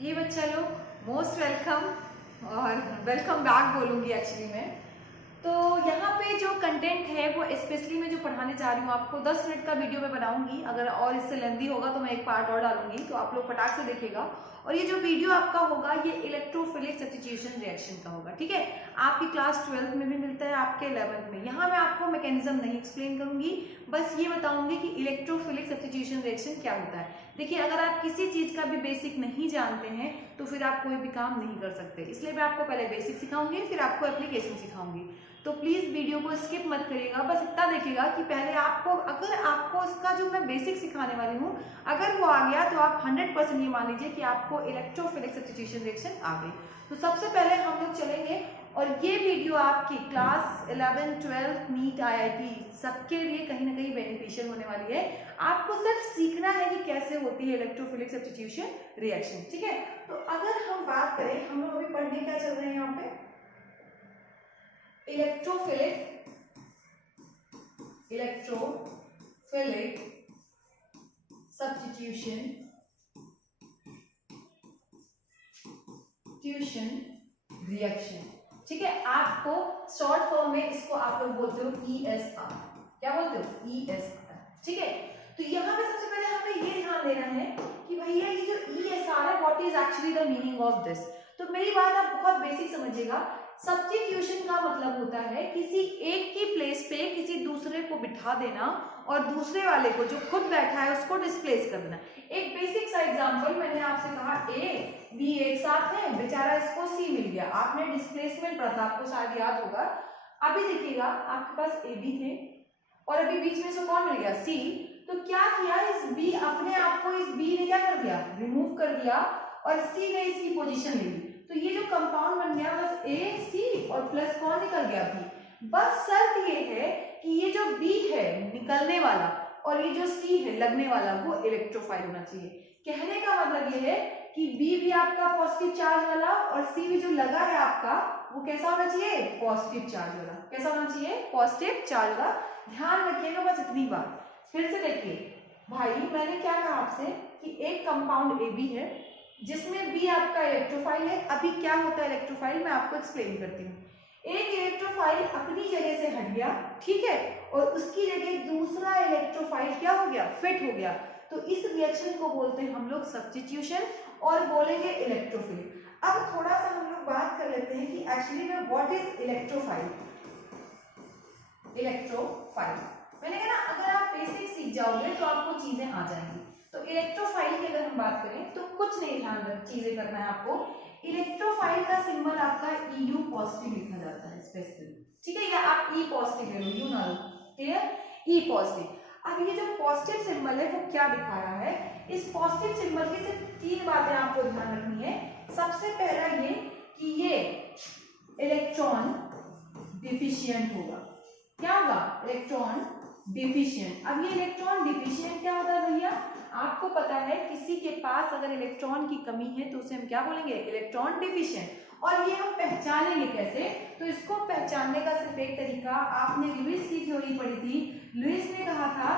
हे बच्चा लोग, most welcome और वेलकम बैक बोलूँगी एक्चुअली मैं। तो यहाँ पे जो कंटेंट है वो स्पेशली मैं जो पढ़ाने जा रही हूँ आपको 10 मिनट का वीडियो मैं बनाऊंगी। अगर और इससे लेंदी होगा तो मैं एक पार्ट और डालूंगी, तो आप लोग फटाक से देखिएगा। और ये जो वीडियो आपका होगा ये इलेक्ट्रोफिलिक सब्स्टिट्यूशन रिएक्शन का होगा, ठीक है। आपकी क्लास 12th में भी मिलता है, आपके 11th में। यहाँ मैं आपको मैकेनिज्म नहीं एक्सप्लेन करूंगी, बस ये बताऊंगी कि इलेक्ट्रोफिलिक सब्स्टिट्यूशन रिएक्शन क्या होता है। देखिए, अगर आप किसी चीज का भी बेसिक नहीं जानते हैं तो फिर आप कोई भी काम नहीं कर सकते, इसलिए मैं आपको पहले बेसिक सिखाऊंगी, फिर आपको एप्लीकेशन सिखाऊंगी। तो प्लीज वीडियो को स्किप मत करिएगा, बस इतना देखिएगा कि पहले आपको, अगर आपको इसका जो मैं बेसिक सिखाने वाली हूँ अगर वो आ गया तो आप 100% ये मान लीजिए कि आपको इलेक्ट्रोफिलिक सब्स्टिट्यूशन रिएक्शन आ गई। तो सबसे पहले हम लोग चलेंगे, और ये वीडियो आपकी क्लास 11, 12 नीट, IIT सबके लिए कहीं ना कहीं बेनिफिशियल होने वाली है। आपको सिर्फ सीखना है कि कैसे होती है इलेक्ट्रोफिलिक सब्स्टिट्यूशन रिएक्शन, ठीक है। तो अगर हम बात करें, हम लोग अभी पढ़ने क्या चल रहे हैं यहाँ पे, इलेक्ट्रोफिलिक सब्स्टिट्यूशन रिएक्शन, ठीक है। आपको शॉर्ट फॉर्म में इसको आप लोग बोलते हो ESR। क्या बोलते हो? ESR, ठीक है। तो यहाँ पे सबसे पहले हमें ये ध्यान देना है कि भैया ये जो ESR है, what is actually the meaning of this. तो मेरी बात आप बहुत बेसिक समझिएगा। सब्स्टिट्यूशन का मतलब होता है किसी एक की प्लेस पे किसी दूसरे को बिठा देना और दूसरे वाले को जो खुद बैठा है उसको डिस्प्लेस कर देना। एक बेसिक सा एग्जांपल, मैंने आपसे कहा A B एक साथ है, बेचारा इसको C मिल गया, आपने डिस्प्लेसमेंट पढ़ा था, आपको शायद याद होगा। अभी देखिएगा, आपके पास AB थे और अभी बीच में से कौन मिल गया? C। तो क्या किया, इस B अपने आप को, इस B ने क्या कर दिया? रिमूव कर दिया और C ने इसकी पोजीशन ले ली। तो ये जो कंपाउंड बन गया बस AC और प्लस कौन निकल गया? B। बस शर्त ये है कि ये जो B है निकलने वाला और ये जो C है लगने वाला, वो इलेक्ट्रोफाइल होना चाहिए। कहने का मतलब ये है कि B भी आपका पॉजिटिव चार्ज वाला और C भी जो लगा है आपका वो कैसा होना चाहिए? पॉजिटिव चार्ज वाला। कैसा होना चाहिए? पॉजिटिव चार्ज वाला। ध्यान रखिएगा बस इतनी बात। फिर से देखिए भाई, मैंने क्या कहा आपसे कि एक कंपाउंड AB है जिसमें B आपका इलेक्ट्रोफाइल है। अभी क्या होता है इलेक्ट्रोफाइल, मैं आपको एक्सप्लेन करती हूँ। एक इलेक्ट्रोफाइल अपनी जगह से हट गया, ठीक है, और उसकी जगह दूसरा इलेक्ट्रोफाइल क्या हो गया? फिट हो गया। तो इस रिएक्शन को बोलते हैं हम लोग सब्स्टिट्यूशन और बोलेंगे इलेक्ट्रोफिलिक। अब थोड़ा सा हम लोग बात कर लेते हैं कि एक्चुअली में व्हाट इज इलेक्ट्रोफाइल। मैंने कहा ना, अगर आप बेसिक सीख जाओगे तो आपको चीजें आ जाएंगी। तो इलेक्ट्रोफाइल की अगर हम बात करें तो कुछ नहीं ध्यान रख चीजें करना है आपको। इलेक्ट्रोफाइल का सिंबल आपका EU पॉजिटिव लिखा जाता है स्पेशली, ठीक है, या आप E पॉजिटिव ले लो, यू ना लो, क्लियर, E पॉजिटिव। अब ये जो पॉजिटिव सिंबल है वो क्या दिखा रहा है? इस पॉजिटिव सिंबल की सिर्फ 3 बातें आपको ध्यान रखनी है। सबसे पहला ये कि ये इलेक्ट्रॉन डिफिशिएंट होगा। क्या होगा? Electron deficient. अब ये इलेक्ट्रॉन डिफिशिएंट क्या होता है भैया? आपको पता है किसी के पास अगर इलेक्ट्रॉन की कमी है तो उसे हम क्या बोलेंगे? Electron deficient. और ये हम पहचानेंगे कैसे? तो इसको पहचानने का सिर्फ एक तरीका, आपने लुईस की थ्योरी पढ़ी थी। लुईस ने क्या कहा था?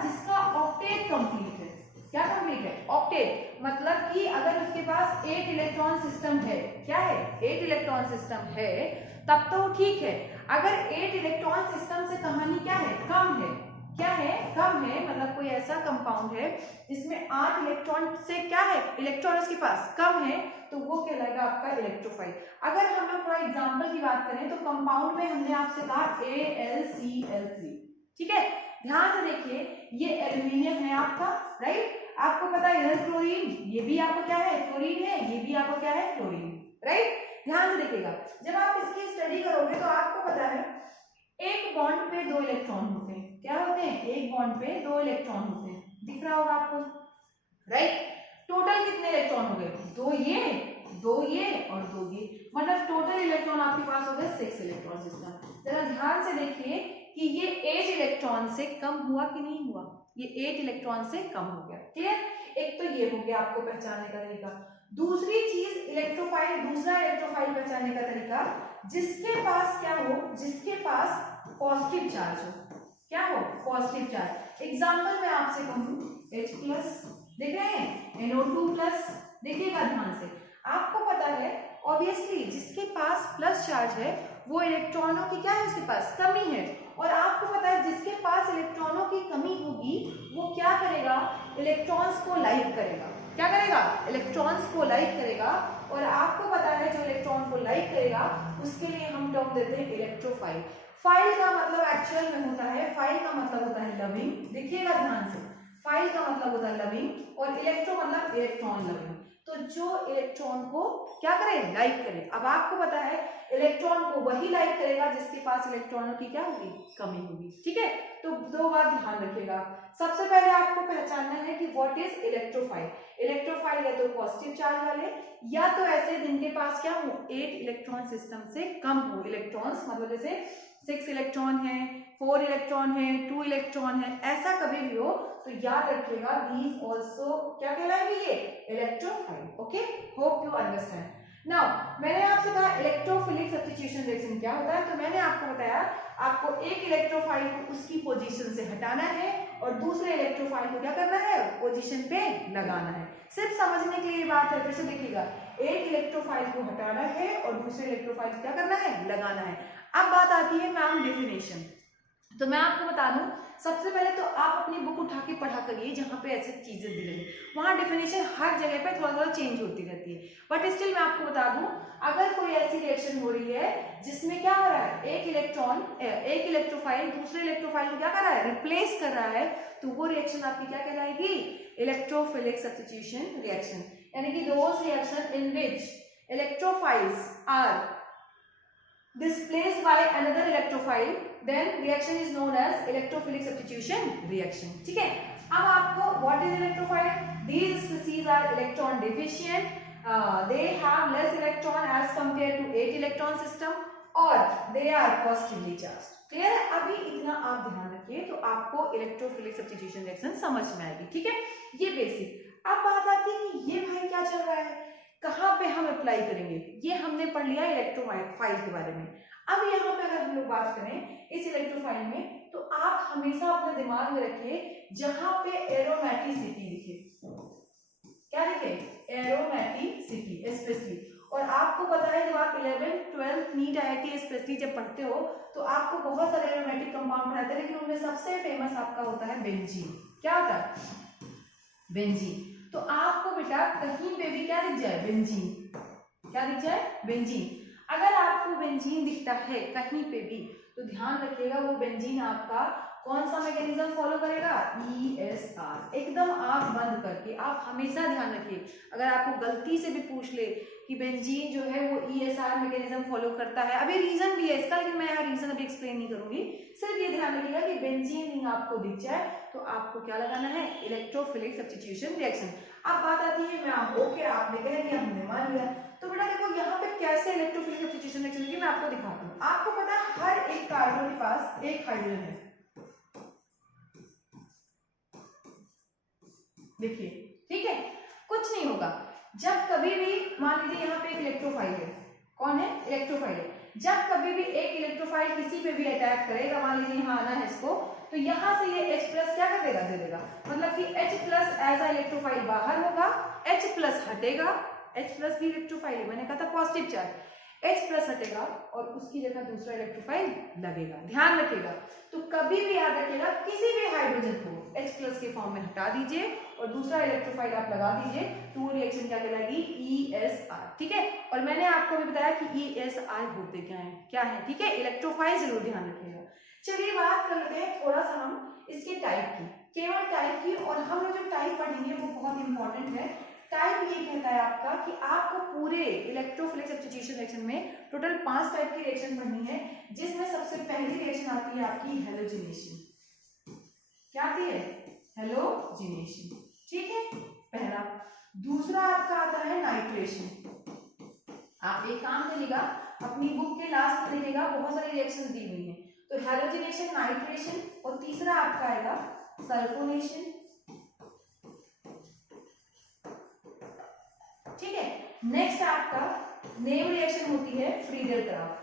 जिसका ऑक्टेट कंप्लीट है। क्या कंप्लीट है? ऑक्टेट। मतलब कि अगर उसके पास 8 इलेक्ट्रॉन सिस्टम है, क्या है? 8 इलेक्ट्रॉन सिस्टम है, तब तो ठीक है। अगर 8 इलेक्ट्रॉन सिस्टम से कहानी क्या है? कम है। क्या है? कम है। मतलब कोई ऐसा कंपाउंड है जिसमें 8 इलेक्ट्रॉन से क्या है? इलेक्ट्रॉन उसके पास कम है, तो वो कहलाएगा आपका इलेक्ट्रोफाइल। अगर हम लोग थोड़ा एग्जांपल की बात करें तो कंपाउंड में हमने आपसे कहा AlCl3, ठीक है। ध्यान से देखिए, ये एल्यूमिनियम है आपका, राइट। आपको पता है इधर क्लोरीन, ये भी आपको क्या है? क्लोरीन है, ये भी आपको क्या है? Chlorine, right. ध्यान से देखिएगा, जब आप इसकी स्टडी करोगे तो आपको पता है एक बॉन्ड पे 2 इलेक्ट्रॉन होते हैं। क्या होते हैं? एक बॉन्ड पे 2 इलेक्ट्रॉन होते हैं, दिख रहा होगा आपको, राइट। टोटल कितने इलेक्ट्रॉन हो गए? 2 ये, 2 ये और 2 ये, मतलब टोटल इलेक्ट्रॉन आपके पास हो गए 6 इलेक्ट्रॉन सिस्टम। जरा ध्यान से देखिए कि ये 8 इलेक्ट्रॉन से कम हुआ कि नहीं हुआ? ये 8 इलेक्ट्रॉन से कम हो गया, क्लियर। एक तो ये हो गया आपको पहचानने का तरीका। दूसरी चीज इलेक्ट्रोफाइल, दूसरा इलेक्ट्रोफाइल पहचानने का तरीका, जिसके पास क्या हो? जिसके पास पॉजिटिव चार्ज हो। क्या हो? Positive charge. एग्जांपल मैं आपसे कहूं H+ देख रहे हैं NO2 प्लस। देखिएगा ध्यान से, आपको पता है ऑब्वियसली जिसके पास प्लस चार्ज है वो इलेक्ट्रॉनों की क्या है, उसके पास कमी है। और आपको पता है जिसके पास इलेक्ट्रॉनों की कमी होगी वो क्या करेगा, इलेक्ट्रॉन्स को लाइक करेगा। क्या करेगा, इलेक्ट्रॉन्स को लाइक करेगा। और आपको पता है जो इलेक्ट्रॉन को लाइक करेगा उसके लिए हम टर्म देते हैं इलेक्ट्रोफाइल। फाइल का मतलब एक्चुअल में होता है, फाइल का मतलब होता है लविंग। देखिएगा ध्यान से, फाइल का मतलब होता है लविंग और इलेक्ट्रो मतलब इलेक्ट्रॉन लविंग। तो जो इलेक्ट्रॉन को क्या करे, लाइक करे। अब आपको पता है इलेक्ट्रॉन को वही लाइक करेगा जिसके पास इलेक्ट्रॉनों की क्या होगी, कमी होगी। ठीक है, तो दो बात ध्यान रखिएगा। सबसे पहले आपको पहचानना है कि व्हाट इज इलेक्ट्रोफाइल। इलेक्ट्रोफाइल या तो पॉजिटिव चार्ज वाले या तो ऐसे जिनके पास क्या हो, 8 इलेक्ट्रॉन सिस्टम से कम हो। इलेक्ट्रॉन्स मतलब जैसे 6 इलेक्ट्रॉन है, 4 इलेक्ट्रॉन है, 2 इलेक्ट्रॉन है, ऐसा कभी भी हो तो याद रखिएगा दीज ऑल्सो क्या कहलाएंगे, ये electrophile. Okay, hope you understand. Now मैंने आपसे कहा इलेक्ट्रोफिलिक सब्स्टिट्यूशन रिएक्शन क्या होता है, तो मैंने आपको बताया आपको एक इलेक्ट्रोफाइल को उसकी पोजीशन से हटाना है और दूसरे इलेक्ट्रोफाइल को क्या करना है, पोजीशन पे लगाना है। सिर्फ समझने के लिए बात है, फिर से देखिएगा, एक इलेक्ट्रोफाइल को हटाना है और दूसरे इलेक्ट्रोफाइल को क्या करना है, लगाना है। अब बात आती है मैम डेफिनेशन। तो मैं आपको बता दूं, सबसे पहले तो आप अपनी बुक उठा के पढ़ा करिए जहां पे ऐसी चीजें दी गई, वहां डेफिनेशन हर जगह पे थोड़ा थोड़ा चेंज होती रहती है। बट स्टिल मैं आपको बता दूं, अगर कोई ऐसी रिएक्शन हो रही है जिसमें क्या हो रहा है, एक इलेक्ट्रोफाइल दूसरे इलेक्ट्रोफाइल को क्या कर रहा है, रिप्लेस कर रहा है, तो वो रिएक्शन आपकी क्या कहलाएगी, इलेक्ट्रोफिलिक सब्स्टिट्यूशन रिएक्शन। यानी कि those reaction in which electrophiles are displaced by another electrophile, then reaction is known as electrophilic substitution reaction. ठीक है, अब आपको what is electrophile? These species are electron deficient, they have less electron as compared to 8 electron system और they are positively charged. Clear है? अभी इतना आप ध्यान रखिए तो आपको इलेक्ट्रोफिलिक सब्स्टिट्यूशन रिएक्शन समझ में आएगी। ठीक है, ये बेसिक। अब बात आती है कि ये भाई क्या चल रहा है, कहाँ पे हम अप्लाई करेंगे, ये हमने पढ़ लिया इलेक्ट्रोफाइल के बारे में। अब यहाँ पे अगर हम लोग बात करें इस इलेक्ट्रोफाइल में, तो आप हमेशा अपने दिमाग में रखिए जहां पे एरोमेटिसिटी दिखे, क्या दिखे, एरोमेटिसिटी स्पेशली। और आपको पता है जब आप 11th 12th NEET IIT specially जब पढ़ते हो तो आपको बहुत सारे एरोमेटिक कंपाउंड पढ़ाते हैं, लेकिन उनमें सबसे फेमस आपका होता है बेंजीन। क्या होता है, बेंजीन। तो आपको बेटा कहीं पे भी क्या दिख जाए, बेंजीन, क्या दिख जाए, बेंजीन। अगर आपको बेंजीन दिखता है कहीं पे भी तो ध्यान रखिएगा वो बेंजीन आपका कौन सा मैकेनिज्म फॉलो करेगा, ESR। एकदम आंख बंद करके आप हमेशा ध्यान रखिए, अगर आपको गलती से भी पूछ ले कि बेंजीन जो है वो ESR मैकेनिज्म फॉलो करता है, अभी रीजन भी है इसका लेकिन मैं यहाँ रीजन अभी एक्सप्लेन नहीं करूंगी, सिर्फ ये ध्यान रखिएगा कि बेंजीन रिंग आपको दिख जाए तो आपको क्या लगाना है, इलेक्ट्रोफिलिक सब्स्टिट्यूशन रिएक्शन। अब बात आती है मैम ओके आपने कह दिया हमने मान लिया, तो बेटा देखो यहाँ पे कैसे इलेक्ट्रोफिलिक सब्स्टिट्यूशन रिएक्शन होगी मैं आपको दिखाता हूँ। आपको पता है हर एक कार्बन के पास एक हाइड्रोजन है, देखिए, ठीक है, कुछ नहीं होगा। जब कभी भी मान लीजिए यहाँ पे एक इलेक्ट्रोफाइल है, कौन है, इलेक्ट्रोफाइल है, जब कभी भी एक इलेक्ट्रोफाइल किसी पे भी अटैक करेगा, मान लीजिए यहाँ आना है इसको, तो यहाँ से ये H प्लस क्या कर देगा, दे देगा, मतलब कि H plus as a electrophile बाहर होगा, H प्लस हटेगा, H प्लस भी इलेक्ट्रोफाइल है, मैंने कहा था पॉजिटिव चार्ज, H प्लस हटेगा और उसकी जगह दूसरा इलेक्ट्रोफाइल लगेगा, ध्यान रखिएगा। तो कभी भी याद रखिएगा किसी भी हाइड्रोजन को H प्लस के फॉर्म में हटा दीजिए और दूसरा इलेक्ट्रोफाइल आप लगा दीजिए तो वो रिएक्शन क्या कहलाएगी, ESR। ठीक है, और मैंने आपको भी बताया कि ESR होते क्या है, ठीक है, इलेक्ट्रोफाइल जरूर ध्यान रखिएगा। चलिए बात कर लेते हैं थोड़ा सा हम इसके टाइप की, केवल टाइप की, और हम लोग जो टाइप पढ़ेंगे वो बहुत इंपॉर्टेंट है। टाइप ये कहता है आपका कि आपको पूरे इलेक्ट्रोफिलिक सब्स्टिट्यूशन रिएक्शन में टोटल 5 टाइप की रिएक्शन पढ़नी है, जिसमें सबसे पहली रिएक्शन आती है आपकी हेलोजिनेशन। क्या आती है, हेलोजिनेशन, ठीक है, पहला। दूसरा आपका आता है नाइट्रेशन। आप एक काम करिएगा अपनी बुक के लास्ट में लिखिएगा, बहुत सारी रिएक्शन दी हुई है, तो हेलोजिनेशन, नाइट्रेशन, और तीसरा आपका आएगा सल्फोनेशन। ठीक है, नेक्स्ट आपका नेम रिएक्शन होती है फ्रीडल क्राफ्ट,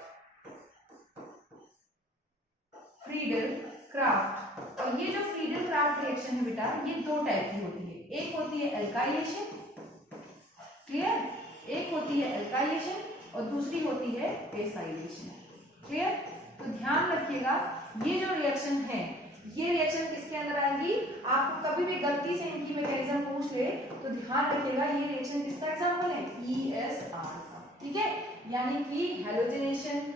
फ्रीडल क्राफ्ट। और ये जो फ्रीडल क्राफ्ट रिएक्शन है बेटा ये 2 टाइप की होती है, एक होती है एल्काइलेशन, क्लियर, एक होती है एल्काइलेशन और दूसरी होती है एसाइलेशन, क्लियर। तो ध्यान रखिएगा ये जो रिएक्शन है, ये रिएक्शन किसके अंदर आएंगी, आपको कभी भी गलती से इनकी मैकेनिज्म पूछ ले तो ध्यान रखिएगा ये रिएक्शन किसका एग्जांपल है, ESR का, ठीक है। यानी कि halogenation,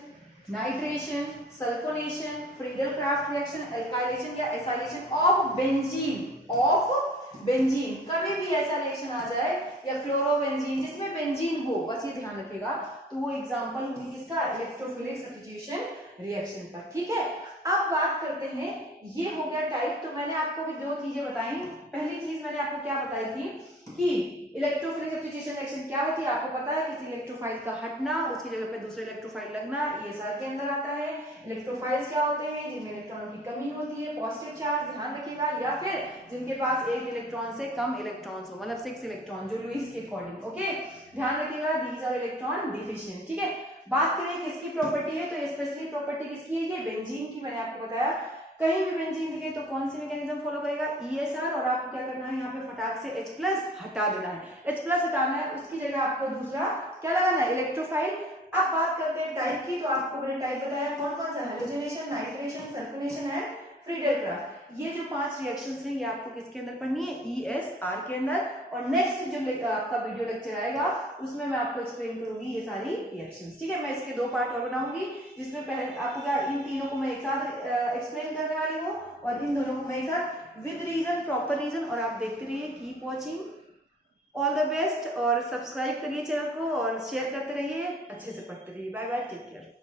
nitration, sulphonation, Friedel Crafts reaction, alkylation या acylation of benzene, of benzene, कभी भी ऐसा रिएक्शन आ जाए या क्लोरोबेंजीन जिसमें बेंजीन हो, बस ये ध्यान रखिएगा, तो वो एग्जांपल होगी किसका, इलेक्ट्रोफिलिक सब्स्टिट्यूशन रिएक्शन पर, ठीक है। अब बात करते हैं, ये हो गया टाइप। तो मैंने आपको भी दो चीजें बताई। पहली चीज मैंने आपको क्या बताई थी कि इलेक्ट्रोफिलिक सब्स्टिट्यूशन रिएक्शन क्या होती है, आपको पता है किसी इलेक्ट्रोफाइल का हटना, उसकी जगह पे दूसरा इलेक्ट्रोफाइल लगना, ये सारे के अंदर आता है। इलेक्ट्रोफाइल्स क्या होते हैं, जिनमें इलेक्ट्रॉनों की कमी होती है, पॉजिटिव चार्ज, ध्यान रखिएगा, या फिर जिनके पास एक इलेक्ट्रॉन से कम इलेक्ट्रॉन्स हो, मतलब 6 इलेक्ट्रॉन, जो लुईस के अकॉर्डिंग, ओके, ध्यान रखिएगा, दीज आर इलेक्ट्रॉन डिफिशिएंट, ठीक है। बात करें किसकी प्रॉपर्टी है, तो स्पेशली प्रॉपर्टी किसकी है, ये बेंजीन की। मैंने आपको बताया कहीं भी बेंजीन दिखे तो कौन सी मैकेनिज्म फॉलो करेगा, ESR, और आपको क्या करना है, यहाँ पे फटाक से H+ हटा देना है, H+ हटाना है, उसकी जगह आपको दूसरा क्या लगाना है, इलेक्ट्रोफाइल। अब बात करते हैं टाइप की, तो आपको मैंने टाइप बताया कौन कौन सा, halogenation, nitration, sulphonation and Friedel craft. ये जो 5 रिएक्शंस हैं ये आपको किसके अंदर पढ़नी है, ESR के अंदर। और नेक्स्ट जो आपका वीडियो लेक्चर आएगा उसमें मैं आपको एक्सप्लेन करूंगी ये सारी रिएक्शंस, ठीक है। मैं इसके 2 पार्ट और बनाऊंगी, जिसमें पहले आपको क्या, इन तीनों को मैं एक साथ एक्सप्लेन करने वाली हूँ और इन दोनों को मैं एक साथ विद रीजन, प्रॉपर रीजन। और आप देखते रहिए, keep watching, all the best, और सब्सक्राइब करिए चैनल को और शेयर करते रहिए, अच्छे से पढ़ते रहिए। Bye bye, take care.